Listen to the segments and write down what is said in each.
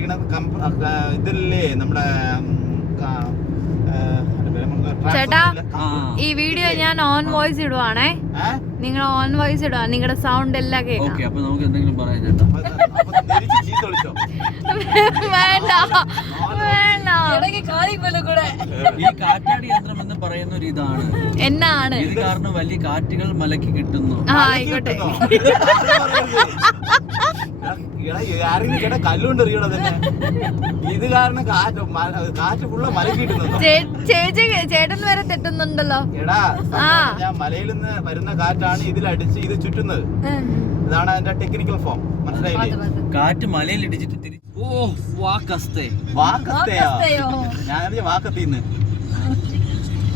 ചെയ്തോണ്ടിരിക്കുന്നത് ഇതില്ലേ നമ്മുടെ ചേട്ടാ ഈ വീഡിയോ ഞാൻ ഓൺ വോയിസ് ഇടുവാണേ. നിങ്ങൾ ഓൺ വോയിസ് ഇടുവാ, നിങ്ങളുടെ സൗണ്ട് എല്ലാം കേൾക്കാം. വേണ്ട ഈ കാറ്റാടി യന്ത്രം എന്ന് പറയുന്ന ഒരു ഇതാണ് എന്നാണ് ഇത് കാരണം വലിയ കാറ്റുകൾ മലക്ക് കിട്ടുന്നു. ആയിക്കോട്ടെ. കല്ലുകൊണ്ട് എറിയണ തന്നെ ഇത് കാരണം കാറ്റ് ഫുള്ള് മലക്ക് കിട്ടുന്നു. ചേട്ടൻ വരെ തെറ്റുന്നുണ്ടല്ലോ. എടാ ഞാൻ മലയിൽ നിന്ന് വരുന്ന കാറ്റാണ് ഇതിലടിച്ച് ഇത് ചുറ്റുന്നത്. ഇതാണ് അതിന്റെ ടെക്നിക്കൽ ഫോം, മനസ്സിലായില്ലേ? കാറ്റ് മലയിൽ ഇടിച്ചിട്ട് തിരിച്ചു. ഓ വാക്കസ്തയോ ഞാൻ വാക്കത്തിന്ന്.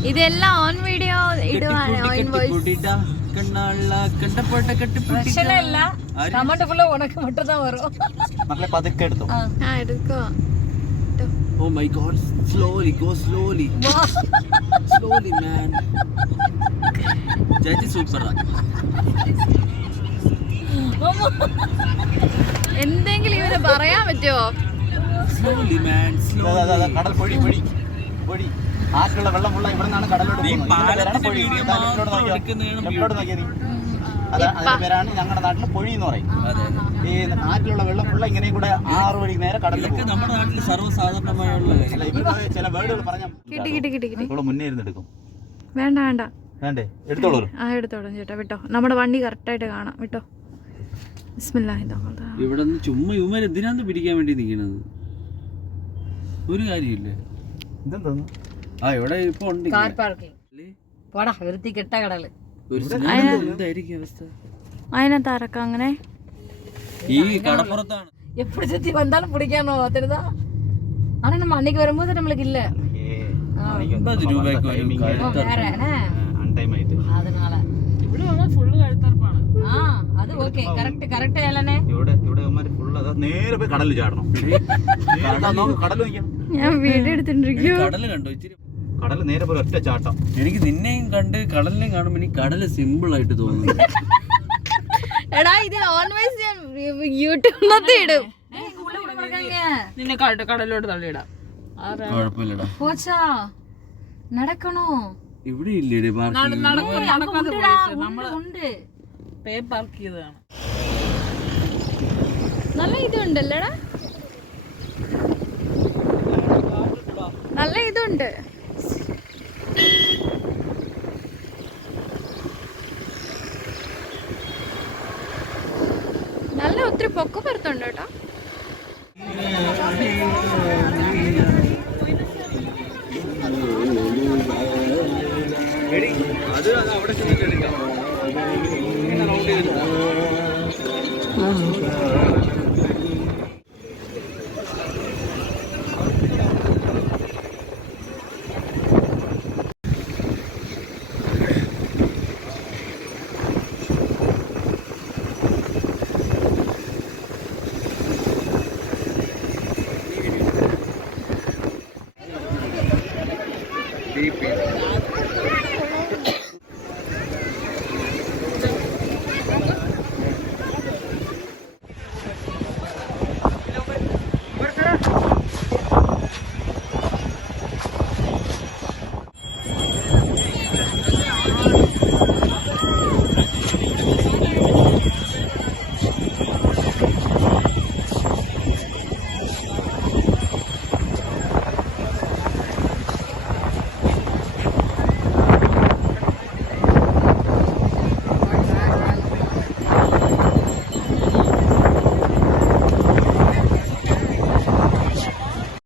ഇതെല്ലാം ഓൺ വീഡിയോ ഇടുവാണ്, ഓൺ വോയിസ്. മക്കളെ പതുക്കെ എടുത്തോ. എടുക്കോ. Oh my god, slowly, go slowly. Slowly, man. Judge super. എന്തെങ്കിലും ഇവന് പറയാൻ പറ്റുമോ? Slowly, man, slowly. കടൽ പൊഴി ആറ്റുള്ള വെള്ളം ഫുള്ള ഇവിടെ നിന്നാണ് കടലോട്ട് പേരാണ് ഞങ്ങളുടെ നാട്ടിൽ പൊഴി എന്ന് പറയും. ഈ നാട്ടിലുള്ള വെള്ളം ഫുള്ള ഇങ്ങനെ കൂടെ 6 വഴി നേരെ കടലിൽ. നമ്മുടെ നാട്ടിൽ സർവ്വസാധാരണമായുള്ള ചില വേർഡുകൾ പറഞ്ഞാൽ മുന്നേ ഇരുന്നെടുക്കും. വേണ്ടേ എടുത്തോളൂ. എടുത്തോളൂ ചേട്ടാ, വിട്ടോ. നമ്മുടെ വണ്ടി കറക്റ്റായിട്ട് കാണാം, വിട്ടോ. ഇവിടെ നിന്ന് ചുമ്മാ ഇവന്മാർ എന്തിനാന്ന് പിടിക്കാൻ വേണ്ടി നിൽക്കണത്? ഒരു കാര്യമില്ല. ഇതെന്തോന്നു ഇവിടെ ഇപ്പൊ ഉണ്ട് എന്തായിരിക്കും അവസ്ഥ? അതിനകത്ത് ഇറക്കാം അങ്ങനെ. ഈ കടപ്പുറത്താണ് எப்படி சுத்தி வந்தாலும் பிடிக்காம தெரியுதா? ஆனா நம்ம அன்னைக்கு வரும்போது நம்மளுக்கு இல்ல 50 രൂപയ്ക്ക് அதனால ഇവിടെ വന്നാൽ ഫുള്ള് കഴുത്തറപ്പാണ്. അത് ഓക്കേ, കറക്റ്റ് അല്ലനെ. ഇവിടെ ഫുള്ള് നേരെ പോയി കടലിൽ ചാടണം. കടൽ ഞാൻ വീഡിയോ എടുത്തിട്ടിരിക്കും. കടല് കണ്ടോ? ഇച്ചിരി കടൽ നേരെ പോലെ ഒറ്റ ചാട്ടം. എനിക്ക് നിന്നെയും കണ്ട് കടലിനെയും കാണുമ്പോൾ എനിക്ക് കടല് സിമ്പിൾ ആയിട്ട് തോന്നുന്നു. എടാ ഇത് ഓൺ വോയിസ് ഞാൻ യൂട്യൂബിനകത്ത് ഇടും. നിന്നെ കടലോട്ട് തള്ളിയിടാം. കുഴപ്പമില്ലടാ. പോച്ചാ നടക്കണോ? ഇവിടെ ഇല്ലേ നല്ല ഇതുണ്ടല്ലേടാ, നല്ല ഇതുണ്ട്. നല്ല ഒത്തിരി പൊക്ക പുറത്തുണ്ട് കേട്ടോ. അത് അവിടെ ചെന്നിട്ടെടുക്കാം. ഇങ്ങനെ റൗണ്ട് ചെയ്തെടുക്കാം. DP